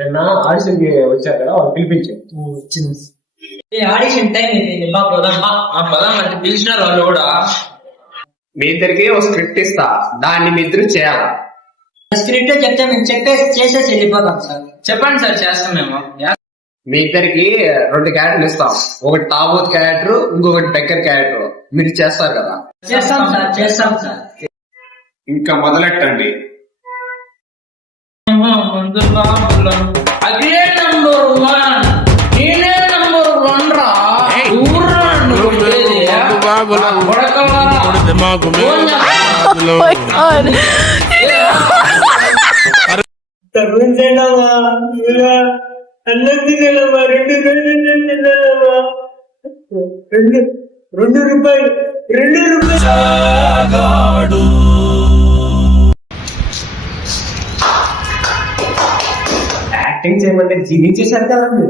నిన్న ఆడిషన్ వచ్చారు కదా వాళ్ళు పిలిపించారు. ఆడిషన్ టైం అయిపోయింది. పదం అంటే పిలిచినారు వాళ్ళు కూడా. మీ ఇద్దరికి ఒక స్క్రిప్ట్ ఇస్తా, దాన్ని మీ ఇద్దరు చేయాలి. స్క్రిప్ట్ చెప్తే మేము చేసేసి వెళ్ళిపోతాం సార్. చెప్పండి సార్, చేస్తాం మేము. మీ ఇద్దరికి 2 క్యారెక్టర్లు ఇస్తాం, ఒకటి తాబూత్ క్యారెక్టర్, ఇంకొకటి బెక్కర్ క్యారెక్టర్. మీరు చేస్తారు కదా? చేస్తాం సార్. ఇంకా మొదలెట్టండి. అదే నంబర్ 1, నేనే నంబర్ 1 రా. యాక్టింగ్ చేయమంటే జీవించేశారు కదండి.